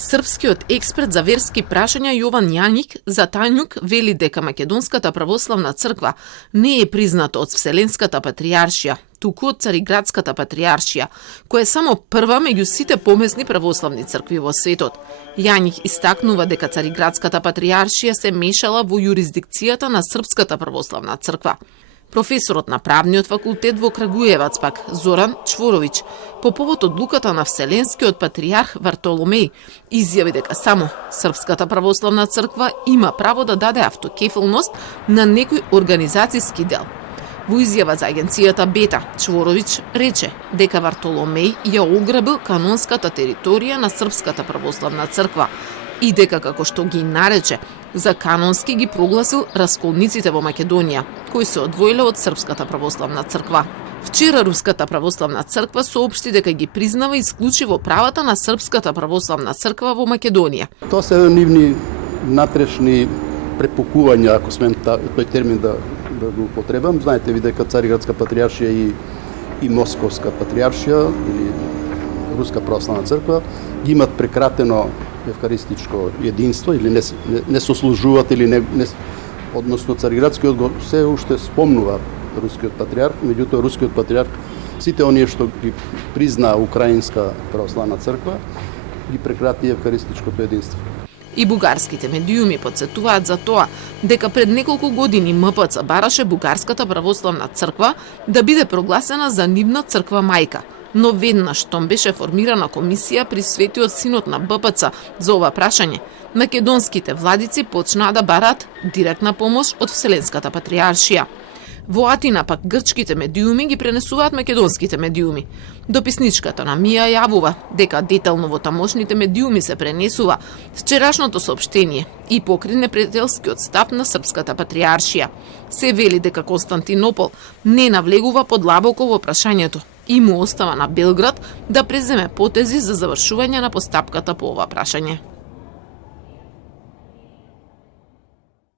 Српскиот експерт за верски прашања Јован Јаник Затањук вели дека Македонската православна црква не е призната од Вселенската патријаршија, туку од Цариградската патријаршија, која е само прва меѓу сите помесни православни цркви во светот. Јаник истакнува дека Цариградската патријаршија се мешала во јурисдикцијата на Српската православна црква. Професорот на правниот факултет во Крагуевац пак, Зоран Чворовиќ, по повод одлуката на Вселенскиот патријарх Вартоломеј, изјави дека само Српската православна црква има право да даде автокефалност на некој организацијски дел. Во изјава за агенцијата Бета, Чворовиќ рече дека Вартоломеј ја ограбил канонската територија на Српската православна црква и дека, како што ги нарече, за канонски ги прогласил расколниците во Македонија, кои се одвоиле од Српската православна црква. Вчера Руската православна црква соопшти дека ги признава исклучиво правата на Српската православна црква во Македонија. Тоа се нивни натрешни препукувања, ако смем тој термин да го употребам. Знаете ви дека Цариградска патријаршија и Московска патријаршија или Руска православна црква ги имат прекратено евхаристичко единство или не сослужуваат или односно Цариградскиот го се уште спомнува рускиот патријарх, меѓутоа рускиот патријарх сите оние што ги призна Украинска православна црква ги прекрати евхаристичкото единство. И бугарските медиуми потсетуваат за тоа дека пред неколку години МПЦ бараше Бугарската православна црква да биде прогласена за нивна црква мајка. Но веднаш штом беше формирана комисија при Светиот синод на БПЦ за ова прашање, македонските владици почнаа да бараат директна помош од Вселенската патријаршија. Во Атина пак грчките медиуми ги пренесуваат македонските медиуми. Дописничката на Мија јавува дека детално во тамошните медиуми се пренесува вчерашното соопштение и покри непријателскиот став на Српската патријаршија. Се вели дека Константинопол не навлегува подлабоко во прашањето и му остава на Белград да преземе потези за завршување на постапката по ова прашање.